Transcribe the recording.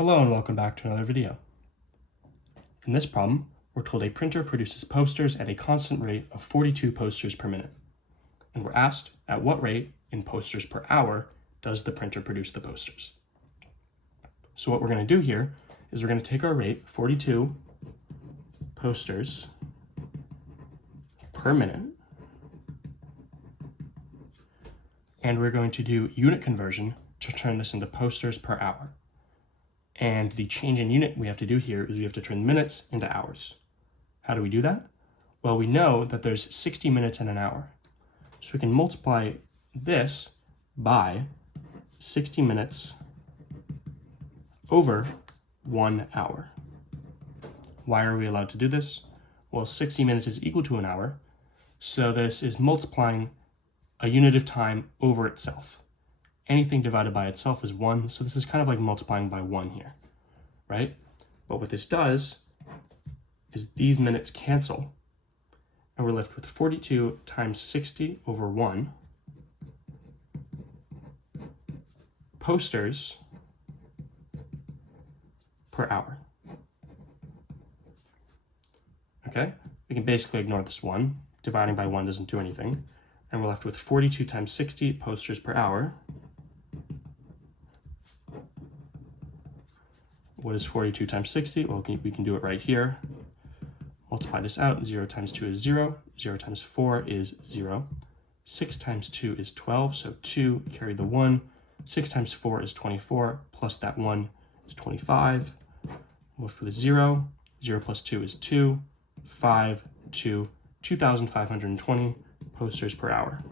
Hello and welcome back to another video. In this problem, we're told a printer produces posters at a constant rate of 42 posters per minute. And we're asked at what rate in posters per hour does the printer produce the posters. So what we're going to do here is we're going to take our rate, 42 posters per minute, and we're going to do unit conversion to turn this into posters per hour. And the change in unit we have to do here is we have to turn minutes into hours. How do we do that? Well, we know that there's 60 minutes in an hour. So we can multiply this by 60 minutes over 1 hour. Why are we allowed to do this? Well, 60 minutes is equal to an hour. So this is multiplying a unit of time over itself. Anything divided by itself is 1, so this is kind of like multiplying by 1 here, right? But what this does is these minutes cancel, and we're left with 42 times 60 over 1 posters per hour. Okay, we can basically ignore this 1. Dividing by 1 doesn't do anything, and we're left with 42 times 60 posters per hour. What is 42 times 60? Well, we can do it right here. Multiply this out. 0 times 2 is 0. 0 times 4 is 0. 6 times 2 is 12, so 2, carry the 1. 6 times 4 is 24, plus that 1 is 25. Left for the 0. 0 plus 2 is 2. 5, 2, 2,520 posters per hour.